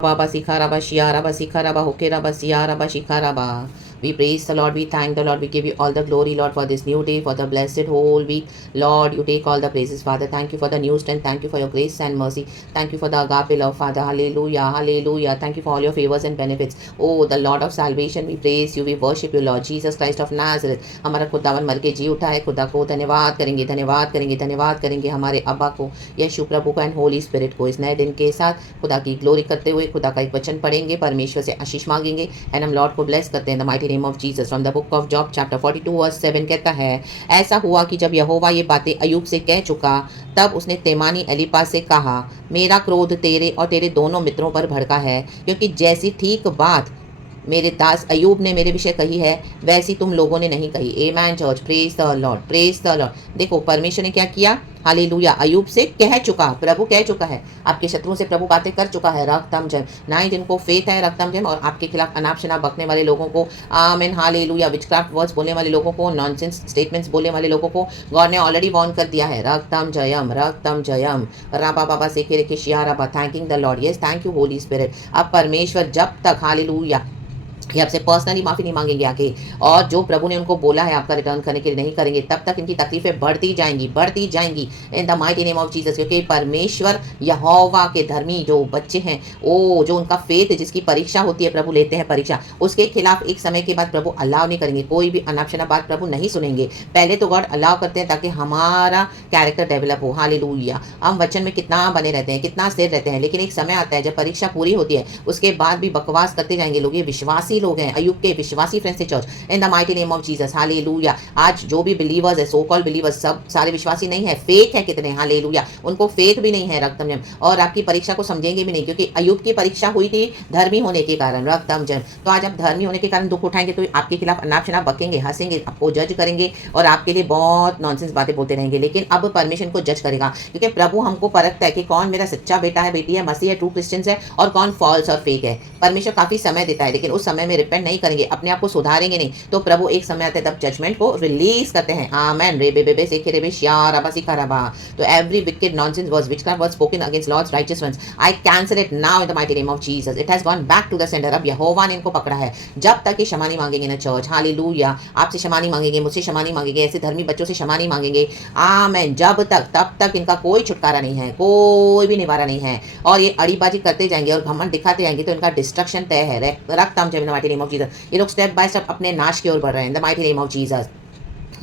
Baba Sikharaba Shiaraba Sikharaba Hokeraba Siaraba Shikaraba. We praise the Lord, we thank the Lord, we give you all the glory, Lord, for this new day, for the blessed whole week. Lord, you take all the praises, Father. Thank you for the new strength, thank you for your grace and mercy. Thank you for the agape love, Father. Hallelujah, hallelujah. Thank you for all your favors and benefits. Oh, the Lord of salvation, we praise you, we worship you, Lord. Jesus Christ of Nazareth. हमारा खुदावन मर के जी उठा है, खुदा को धन्यवाद करेंगे, धन्यवाद करेंगे, धन्यवाद करेंगे हमारे अब्बा को, यीशु प्रभु को एंड होली स्पिरिट को इस नए दिन के साथ खुदा की ग्लोरी करते हुए खुदा का एक वचन पढ़ेंगे, परमेश्वर से आशीष मांगेंगे एंड हम लॉर्ड को ब्लेस करते हैं the mighty name of Jesus. From the book of Job chapter 42 verse 7 कहता है, ऐसा हुआ कि जब यहोवा ये बातें अय्यूब से कह चुका, तब उसने तेमानी एलीपाज से कहा, मेरा क्रोध तेरे और तेरे दोनों मित्रों पर भड़का है, क्योंकि जैसी ठीक बात मेरे दास अय्यूब ने मेरे विषय कही है, वैसी तुम लोगों ने नहीं कही। Amen church, praise the Lord, praise the lord. देखो परमेश्वर ने क्या किया, हालेलुया, अय्यूब से कह चुका, प्रभु कह चुका है, आपके शत्रुओं से प्रभु बातें कर चुका है। रक्तम जम, ना ही जिनको फेथ है रक्तम जम, और आपके खिलाफ अनाप शनाप बकने वाले लोगों को, आमेन हालेलुया, विचक्राफ्ट वर्ड्स बोलने वाले लोगों को, नॉनसेंस स्टेटमेंट्स बोलने वाले लोगों को गॉड ने ऑलरेडी वॉर्न कर दिया है। रक्तम जयम, रक्तम जयम, राबा बाबा से के शिया राबा, thanking the lord, yes thank you holy spirit. अब परमेश्वर जब तक हालेलुया ये आपसे पर्सनली माफ़ी नहीं मांगेंगे आके, और जो प्रभु ने उनको बोला है आपका रिटर्न करने के लिए नहीं करेंगे, तब तक इनकी तकलीफें बढ़ती जाएंगी इन the mighty name of Jesus. क्योंकि परमेश्वर यहोवा के धर्मी जो बच्चे हैं, ओ जो उनका फेथ जिसकी परीक्षा होती है, प्रभु लेते हैं परीक्षा, उसके खिलाफ एक समय के बाद प्रभु अलाव नहीं करेंगे, कोई भी अनापशना बात प्रभु नहीं सुनेंगे। पहले तो गॉड अलाव करते हैं ताकि हमारा कैरेक्टर डेवलप हो। हालेलुया, हम वचन में कितना बने रहते हैं, कितना स्थिर रहते हैं, लेकिन एक समय आता है जब परीक्षा पूरी होती है, उसके बाद भी बकवास करते जाएंगे लोग। ये विश्वासी लोग हैं, अय्यूब के विश्वासी फ्रेंड्स थे church, in the mighty name of Jesus. Hallelujah, आज जो भी बिलीवर्स है, सो कॉल बिलीवर्स, सब सारे विश्वासी नहीं है, फेक है कितने, हालेलुया, उनको फेक भी नहीं है रक्तम जम, और आपकी परीक्षा को समझेंगे भी नहीं, क्योंकि अय्यूब की परीक्षा हुई थी धर्मी होने के कारण, रक्तम जम। तो आज आप धर्मी होने के कारण दुख उठाएंगे तो आपके खिलाफ अनाप शनाप बकेंगे, हंसेंगे, आपको जज करेंगे और आपके लिए बहुत नॉनसेंस बातें बोलते रहेंगे। लेकिन अब परमेश्वर को जज करेगा, क्योंकि प्रभु हमको परखता है कि कौन मेरा सच्चा बेटा है, बेटी है, मसीह है, ट्रू क्रिश्चियंस है, और कौन फॉल्स और फेक है। परमेश्वर काफी समय देता है, लेकिन उस समय में रिपेंट नहीं करेंगे, अपने आप को सुधारेंगे नहीं, तो प्रभु एक समय आता है तब जजमेंट को रिलीज करते हैं। आमेन। रे बेबे से रे शियाराबा सिखाराबा। तो every wicked nonsense words witchcraft words spoken against lord's righteous ones, I cancel it now in the mighty name of Jesus. It has gone back to the centre. अब यहोवा ने इनको पकड़ा है। जब तक ये क्षमा नहीं मांगेंगे ना चर्च, हालेलुया, आपसे क्षमा नहीं मांगेंगे, मुझसे क्षमा नहीं मांगेंगे, ऐसे धर्मी बच्चों से क्षमा नहीं मांगेंगे, आमेन, जब तक तब तक इनका कोई छुटकारा नहीं है, कोई भी निवारा नहीं है, और ये अड़ीबाजी करते जाएंगे और घमंड दिखाते जाएंगे, तो इनका डिस्ट्रक्शन तय है। रक्तम जय इन the mighty name of Jesus. ये लोग स्टेप बाय स्टेप अपने नाश की ओर बढ़ रहे हैं इन the mighty name of Jesus.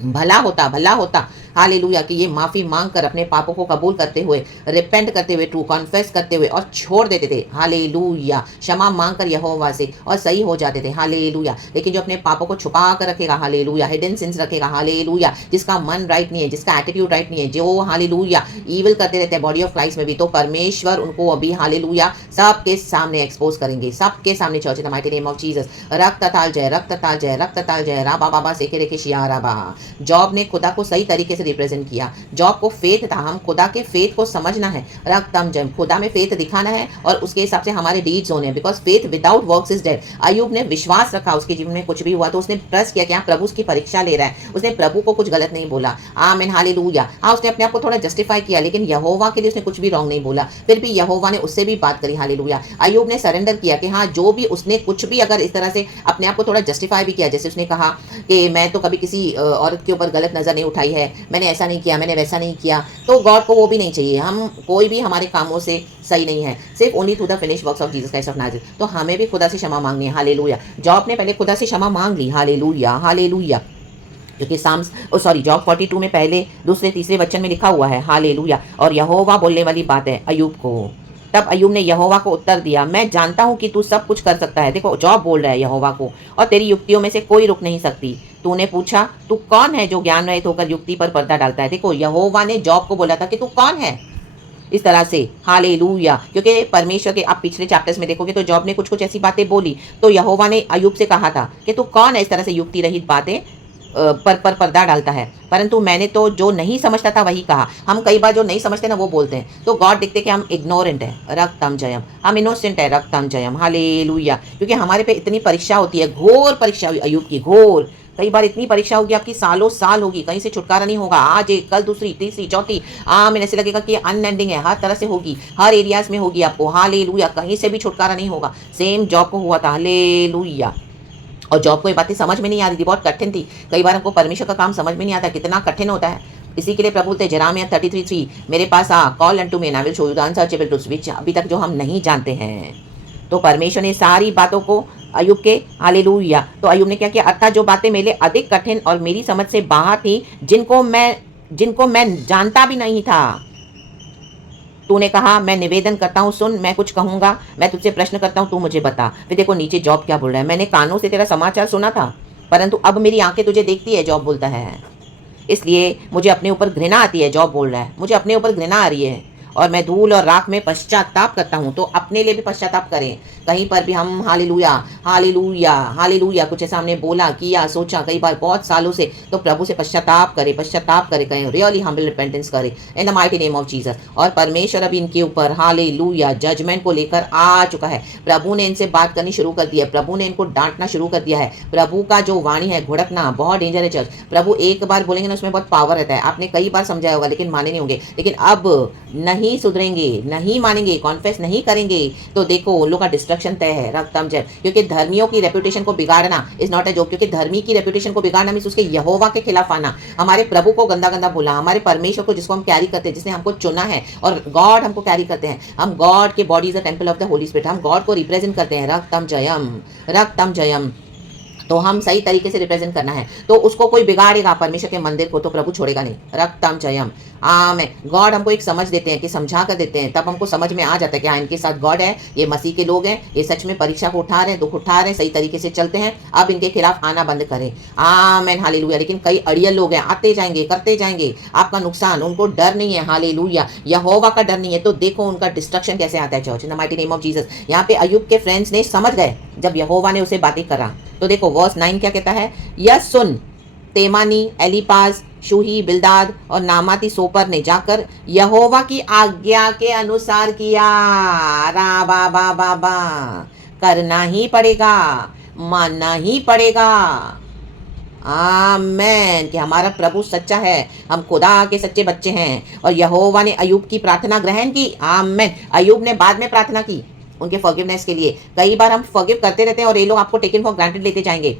भला होता हालेलुया कि ये माफ़ी मांग कर अपने पापों को कबूल करते हुए, रिपेंट करते हुए, ट्रू कॉन्फेस करते हुए और छोड़ देते थे। हालेलुया, क्षमा मांग कर यहोवा से और सही हो जाते थे। हालेलुया, लेकिन जो अपने पापों को छुपा कर रखेगा, हालेलुया, हिडन सिंस रखेगा, हालेलुया, जिसका मन राइट नहीं है, जिसका एटीट्यूड राइट नहीं है, जो हालेलुया ईविल करते रहते हैं बॉडी ऑफ क्राइस्ट में भी, तो परमेश्वर उनको अभी हालेलुया सबके सामने एक्सपोज करेंगे, सबके सामने church in the mighty name of Jesus. रक्त ताल जय, रक्त ताल जय, रक्त ताल जय, राबा बाबा से रेखे शियाराबा। जॉब ने खुदा को सही तरीके से रिप्रेजेंट किया। जॉब को फेथ था, हम खुदा के फेथ को समझना है, रक्तम जम, खुदा में फेथ दिखाना है और उसके हिसाब से हमारे डीड्स होने हैं, because faith without works is dead. Ayyub ने विश्वास रखा, उसके जीवन में कुछ भी हुआ तो उसने ट्रस्ट किया कि हाँ प्रभु उसकी परीक्षा ले रहा है, उसने प्रभु को कुछ गलत नहीं बोला। आमीन, हालेलुया। हाँ, उसने अपने आप को थोड़ा जस्टिफाई किया, लेकिन यहोवा के लिए उसने कुछ भी रॉन्ग नहीं बोला, फिर भी यहोवा ने उससे भी बात करी। हालेलुया, अय्यूब ने सरेंडर किया कि हाँ जो भी उसने कुछ भी अगर इस तरह से अपने आप को थोड़ा जस्टिफाई भी किया, जैसे उसने कहा कि मैं तो कभी किसी औरत के ऊपर गलत नजर नहीं उठाई है, मैंने ऐसा नहीं किया, मैंने वैसा नहीं किया, तो गॉड को वो भी नहीं चाहिए। हम कोई भी हमारे कामों से सही नहीं है, सिर्फ only through the finish works of Jesus Christ of Nazareth. तो हमें भी खुदा से क्षमा मांगनी है। हालेलुया, जॉब ने पहले खुदा से क्षमा मांग ली। हालेलुया, हालेलुया, क्योंकि जॉब 42 में पहले दूसरे तीसरे वचन में लिखा हुआ है, हालेलुया, और यहोवा बोलने वाली बात है अय्यूब को। तब अय्यूब ने यहोवा को उत्तर दिया, मैं जानता हूं कि तू सब कुछ कर सकता है। देखो, जॉब बोल रहा है यहोवा को, और तेरी युक्तियों में से कोई रुक नहीं सकती। तूने पूछा, तू कौन है जो ज्ञान रहित होकर युक्ति पर पर्दा डालता है। देखो, यहोवा ने जॉब को बोला था कि तू कौन है, इस तरह से। हालेलुया, क्योंकि परमेश्वर के आप पिछले चैप्टर्स में देखोगे तो जॉब ने कुछ कुछ ऐसी बातें बोली, तो यहोवा ने अय्यूब से कहा था कि तू कौन है इस तरह से युक्ति रहित बातें पर पर्दा डालता है। परंतु मैंने तो जो नहीं समझता था वही कहा। हम कई बार जो नहीं समझते ना वो बोलते हैं, तो गॉड देखते कि हम इग्नोरेंट है, रक्तम जयम, हम इनोसेंट है, रक्तम जयम, हालेलुया, क्योंकि हमारे पे इतनी परीक्षा होती है, घोर परीक्षा हुई अय्यूब की, घोर कई बार इतनी परीक्षा होगी आपकी, सालों साल होगी, कहीं से छुटकारा नहीं होगा। आज एक, कल दूसरी, तीसरी, चौथी, आमीन। ऐसे लगेगा कि अनएंडिंग है, हर तरह से होगी, हर एरियाज में होगी आपको। हालेलुया, कहीं से भी छुटकारा नहीं होगा। सेम जॉब को हुआ था, हालेलुया। और जॉब को ये बातें समझ में नहीं आ रही थी, बहुत कठिन थी। कई बार हमको परमेश्वर का काम समझ में नहीं आता, कितना कठिन होता है। इसी के लिए प्रभु बोलते जेरेमिया 33:3, मेरे पास आ, call unto me and I will show you the unsearchable truths which अभी तक जो हम नहीं जानते हैं। तो परमेश्वर ने सारी बातों को अयुब के, हालेलुया। तो अयुब ने क्या किया, अर्थात जो बातें मेरे अधिक कठिन और मेरी समझ से बाहर थी, जिनको मैं जानता भी नहीं था, तूने कहा मैं निवेदन करता हूँ, सुन, मैं कुछ कहूंगा, मैं तुझसे प्रश्न करता हूँ, तू मुझे बता। फिर देखो नीचे जॉब क्या बोल रहा है, मैंने कानों से तेरा समाचार सुना था, परंतु अब मेरी आंखें तुझे देखती है, जॉब बोलता है। इसलिए मुझे अपने ऊपर घृणा आती है, जॉब बोल रहा है, मुझे अपने ऊपर घृणा आ रही है और मैं धूल और राख में पश्चाताप करता हूँ। तो अपने लिए भी पश्चाताप करें। कहीं पर भी हम हालेलुया हालेलुया हालेलुया कुछ ऐसा हमने बोला, किया, सोचा कई बार बहुत सालों से, तो प्रभु से पश्चाताप करें, पश्चाताप करें, कहें रियली हम्बल रिपेंटेंस करें इन the mighty name of Jesus. और परमेश्वर अभी इनके ऊपर हालेलुया जजमेंट को लेकर आ चुका है। प्रभु ने इनसे बात करनी शुरू कर दी है, प्रभु ने इनको डांटना शुरू कर दिया है। प्रभु का जो वाणी है, घुड़कना बहुत डेंजर है चर्च। प्रभु एक बार बोलेंगे ना, उसमें बहुत पावर रहता है। आपने कई बार समझाया होगा लेकिन माने नहीं होंगे। लेकिन अब नहीं सुधरेंगे, नहीं मानेंगे, कॉन्फेस नहीं करेंगे, तो देखो उन लोग का डिस्ट्रक्शन तय है, रक्तम जय। क्योंकि धर्मियों की रेपुटेशन को बिगाड़ना इज नॉट अ जोक। क्योंकि धर्मी की रेपुटेशन को बिगाड़ना मींस उसके यहोवा के खिलाफ आना, हमारे प्रभु को गंदा गंदा बोला, हमारे परमेश्वर को जिसको हम कैरी करते हैं, जिसने हमको चुना है, और गॉड हमको कैरी करते हैं। हम गॉड के body is the temple of the Holi spirit, हम गॉड को रिप्रेजेंट करते हैं। रक्तम जयम, रक्तम जयम। तो हम सही तरीके से रिप्रेजेंट करना है। तो उसको कोई बिगाड़ेगा परमेश्वर के मंदिर को, तो प्रभु छोड़ेगा नहीं। रक्तम जयम, आमेन। गॉड हमको एक समझ देते हैं, कि समझा कर देते हैं, तब हमको समझ में आ जाता है कि हाँ इनके साथ गॉड है, ये मसीह के लोग हैं, ये सच में परीक्षा को उठा रहे हैं, दुख उठा रहे हैं, सही तरीके से चलते हैं। अब इनके खिलाफ आना बंद करें, आमेन, हालेलुया। लेकिन कई अड़ियल लोग हैं, आते जाएंगे, करते जाएंगे, आपका नुकसान। उनको डर नहीं है, हालेलुया, यहोवा का डर नहीं है। तो देखो उनका डिस्ट्रक्शन कैसे आता है church, in the mighty name of Jesus. यहाँ पे अयुब के फ्रेंड्स ने समझ गए जब यहोवा ने उसे बातें करा। तो देखो वर्स 9 क्या कहता है, यह सुन, तेमानी, एलिपाज, शूही, बिल्दाद और नामाती सोपर ने जाकर यहोवा की आज्ञा के अनुसार किया। रा बा बा बा बा, करना ही पड़ेगा, मानना ही पड़ेगा। आमेन, कि हमारा प्रभु सच्चा है, हम खुदा के सच्चे बच्चे हैं। और यहोवा ने अयूब की प्रार्थना ग्रहण की। आमेन। अयूब ने बाद में प्रार्थना की उनके फॉरगिवनेस के लिए। कई बार हम फॉरगिव करते रहते हैं और ये लोग आपको टेकन फॉर ग्रांटेड लेते जाएंगे।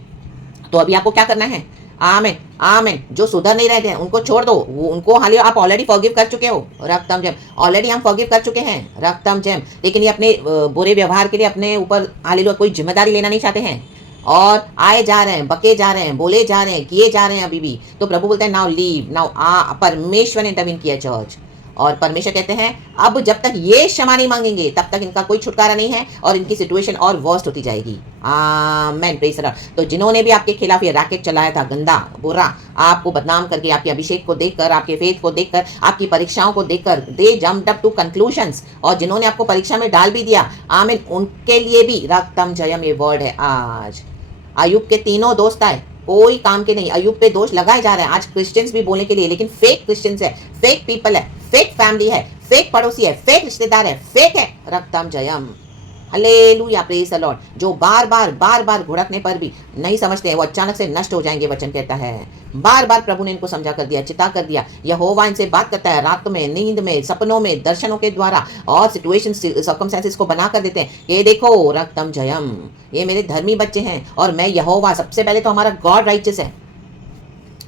तो अभी आपको क्या करना है, आमेन आमेन। जो सुधर नहीं रहते हैं उनको छोड़ दो, वो उनको हाल आप ऑलरेडी फॉरगिव कर चुके हो, रक्तम जैम। ऑलरेडी हम फॉरगिव कर चुके हैं, रक्तम जैम। लेकिन ये अपने बुरे व्यवहार के लिए अपने ऊपर हालेलुया कोई जिम्मेदारी लेना नहीं चाहते हैं, और आए जा रहे हैं, बके जा रहे हैं, बोले जा रहे हैं, किए जा रहे हैं अभी भी। तो प्रभु बोलते हैं नाउ लीव, नाउ परमेश्वर ने इंटरवीन किया चर्च। और परमेश्वर कहते हैं अब जब तक ये क्षमा नहीं मांगेंगे तब तक इनका कोई छुटकारा नहीं है, और इनकी सिचुएशन और वर्स्ट होती जाएगी। आमेन, प्रेज़ द लॉर्ड। तो जिन्होंने भी आपके खिलाफ ये रैकेट चलाया था, गंदा बुरा, आपको बदनाम करके, आपके अभिषेक को देखकर, आपके फेथ को देखकर, आपकी परीक्षाओं को देखकर, दे जम्प्ड अप टू कंक्लूजन्स, और जिन्होंने आपको परीक्षा में डाल भी दिया, आमीन, उनके लिए भी रक्तम जयम ये वर्ड है आज। अयुब के तीनों दोस्त आए, कोई काम के नहीं, अयुब पे दोष लगाए जा रहे हैं आज क्रिश्चियंस भी बोलने के लिए, लेकिन फेक क्रिश्चियंस है, फेक पीपल है, फेक फैमिली है, फेक पड़ोसी है, फेक रिश्तेदार है, फेक है। रक्तम Jayam, hallelujah, praise the Lord. जो बार बार घुड़कने पर भी नहीं समझते हैं, वो अचानक से नष्ट हो जाएंगे, वचन कहता है। बार बार प्रभु ने इनको समझा कर दिया, चिता कर दिया। यहोवा इनसे बात करता है रात में, नींद में, सपनों में, दर्शनों के द्वारा, और सिचुएशन सर्कमस्टेंसेस को बना कर देते हैं। ये देखो रक्तम जयम, ये मेरे धर्मी बच्चे हैं, और मैं यहोवा, सबसे पहले तो हमारा गॉड राइचस है।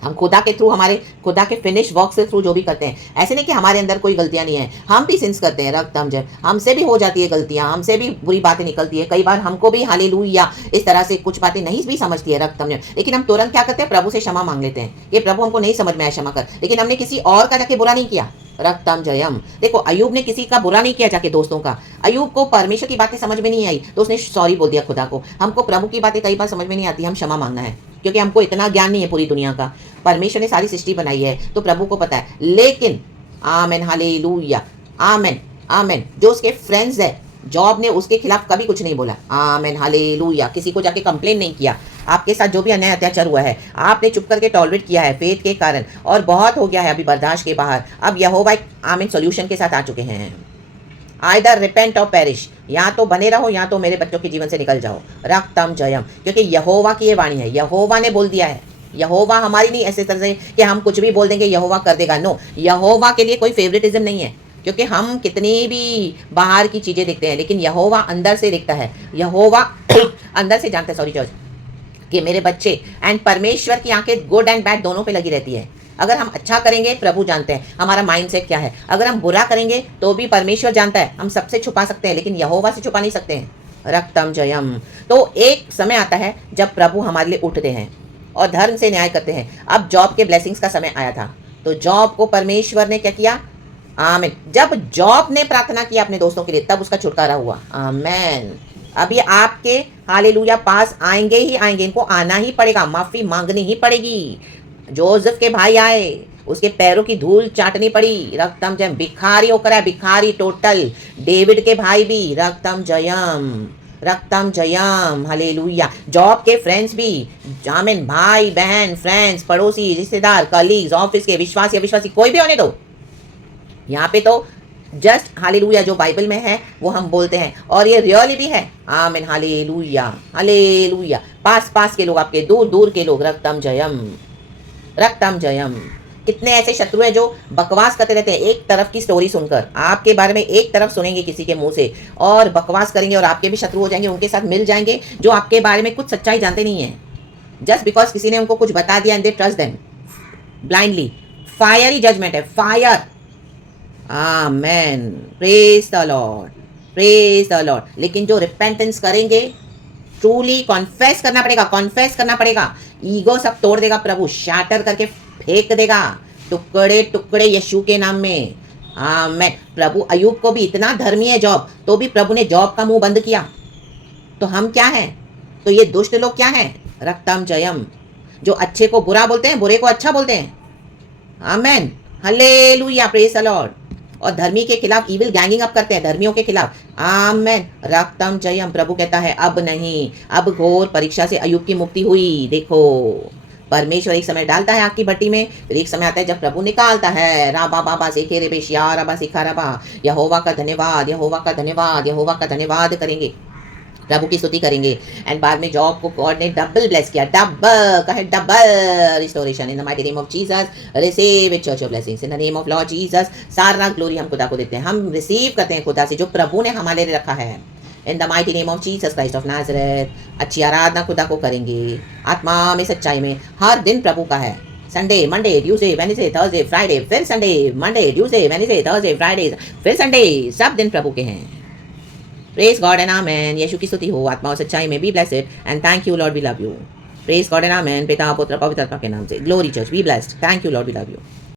हम खुदा के थ्रू, हमारे खुदा के फिनिश वर्क से थ्रू जो भी करते हैं, ऐसे नहीं कि हमारे अंदर कोई गलतियां नहीं है, हम भी सिंस करते हैं, रक्तम जय। हमसे भी हो जाती है गलतियां, हमसे भी बुरी बातें निकलती है, कई बार हमको भी हालेलुया इस तरह से कुछ बातें नहीं भी समझती है, रक्तम जय। लेकिन हम तुरंत क्या करते हैं, प्रभु से क्षमा मांग लेते हैं कि प्रभु हमको नहीं समझ में आया, क्षमा कर। लेकिन हमने किसी और का जाके बुरा नहीं किया, रक्तम जयम। देखो अयूब ने किसी का बुरा नहीं किया जाके दोस्तों का। अयूब को परमेश्वर की बातें समझ में नहीं आई तो उसने सॉरी बोल दिया खुदा को। हमको प्रभु की बातें कई बार समझ में नहीं आती, हम क्षमा मांगना है, क्योंकि हमको इतना ज्ञान नहीं है पूरी दुनिया का। परमेश्वर ने सारी सृष्टि बनाई है तो प्रभु को पता है। लेकिन आमेन, हालेलुया, आमेन आमेन। जो उसके फ्रेंड्स है, जॉब ने उसके खिलाफ कभी कुछ नहीं बोला, आमेन, हालेलुया। किसी को जाके कंप्लेन नहीं किया। आपके साथ जो भी अन्याय अत्याचार हुआ है, आपने चुप करके टॉलरेट किया है फेथ के कारण, और बहुत हो गया है अभी बर्दाश्त के बाहर। अब यहोवा आमीन सॉल्यूशन के साथ आ चुके हैं। आइदर रिपेंट और पेरिश, या तो बने रहो या तो मेरे बच्चों के जीवन से निकल जाओ, रक्तम जयम। क्योंकि यहोवा की ये वाणी है, यहोवा ने बोल दिया है, यहोवा हमारी नहीं ऐसे तरह से कि हम कुछ भी बोल देंगे यहोवा कर देगा। नो, यहोवा के लिए कोई फेवरेटिज्म नहीं है, क्योंकि हम कितनी भी बाहर की चीज़ें देखते हैं, लेकिन यहोवा अंदर से देखता है। यहोवा अंदर से जानता है, सॉरी जॉर्ज, कि मेरे बच्चे एंड परमेश्वर की आंखें गुड एंड बैड दोनों पे लगी रहती है। अगर हम अच्छा करेंगे प्रभु जानते हैं हमारा माइंडसेट क्या है, अगर हम बुरा करेंगे तो भी परमेश्वर जानता है। हम सबसे छुपा सकते हैं लेकिन यहोवा से छुपा नहीं सकते हैं। रक्तम जयम। तो एक समय आता है जब प्रभु हमारे लिए उठते हैं और धर्म से न्याय करते हैं। अब जॉब के ब्लेसिंग्स का समय आया था, तो जॉब को परमेश्वर ने क्या किया? आमीन। जब जॉब ने प्रार्थना की अपने दोस्तों के लिए, तब उसका छुटकारा हुआ। आमीन। अब ये आपके हालेलुया पास आएंगे ही आएंगे, इनको आना ही पड़ेगा, माफी मांगनी ही पड़ेगी। जोसेफ के भाई आए, उसके पैरों की धूल चाटनी पड़ी। रक्तम जयम। भिखारी होकर आया, भिखारी टोटल। डेविड के भाई भी, रक्तम जयम, रक्तम जयम, हालेलुया। जॉब के फ्रेंड्स भी, आमीन। भाई बहन, फ्रेंड्स, पड़ोसी, रिश्तेदार, कलीग्स, ऑफिस के, विश्वासी अविश्वासी, कोई भी होने दो। यहाँ पे तो जस्ट हालेलुया जो बाइबल में है वो हम बोलते हैं और ये रियली भी है। आमीन, हालेलुया, हालेलुया। पास पास के लोग, आपके दूर दूर के लोग, रक्तम जयम, रक्तम जयम। कितने ऐसे शत्रु हैं जो बकवास करते रहते हैं, एक तरफ की स्टोरी सुनकर आपके बारे में एक तरफ सुनेंगे किसी के मुंह से और बकवास करेंगे और आपके भी शत्रु हो जाएंगे, उनके साथ मिल जाएंगे जो आपके बारे में कुछ सच्चाई जानते नहीं है। जस्ट बिकॉज किसी ने उनको कुछ बता दिया and they trust them blindly. Fire ही जजमेंट है, fire. Amen, praise the Lord, praise the Lord. लेकिन जो रिपेंटेंस करेंगे, ट्रूली कॉन्फेस करना पड़ेगा, कॉन्फेस करना पड़ेगा। ईगो सब तोड़ देगा प्रभु, शैटर करके फेंक देगा टुकड़े टुकड़े यीशु के नाम में। आमेन। प्रभु अयूब को भी इतना धर्मी है जॉब, तो भी प्रभु ने जॉब का मुंह बंद किया। तो हम क्या हैं? तो ये दुष्ट लोग क्या हैं? रक्तम जयम, जो अच्छे को बुरा बोलते हैं, बुरे को अच्छा बोलते हैं। आमेन, हालेलुया, प्रेज द लॉर्ड। और धर्मी के खिलाफ इविल गैंगिंग अप करते हैं, धर्मियों के खिलाफ। आमेन, रक्तम जयम। प्रभु कहता है अब नहीं, अब घोर परीक्षा से अयूब की मुक्ति हुई। देखो, परमेश्वर एक समय डालता है आग की भट्टी में, फिर एक समय आता है जब प्रभु निकालता है। राबा बाबा से खेरे बेशिया राबा सिखा राबा। यहोवा का धन्यवाद, यहोवा का धन्यवाद, यहोवा का धन्यवाद करेंगे, प्रभु की स्तुति करेंगे। एंड बाद में जॉब को गॉड ने डबल ब्लेस किया, डबल कहे, double restoration in the mighty name of Jesus. Receive it church of blessings in the name of Lord Jesus. सारा ग्लोरी हम खुदा को देते हैं, हम रिसीव करते हैं खुदा से जो प्रभु ने हमारे लिए रखा है। इन the mighty name of Jesus Christ of Nazareth. अच्छी आराधना खुदा को करेंगे, आत्मा में सच्चाई में। हर दिन प्रभु का है। Sunday, Monday, Tuesday, Wednesday, Thursday, Friday, फिर Sunday, Monday, Tuesday, Wednesday, Thursday, Friday, फिर संडे, सब दिन प्रभु के हैं। Praise God and amen. यीशु की स्तुति हो आत्मा और सच्चाई में। Be blessed and thank you Lord, we love you. Praise God and amen. पिता पुत्र पवित्र आत्मा के नाम से। Glory church, be blessed. Thank you Lord, we love you.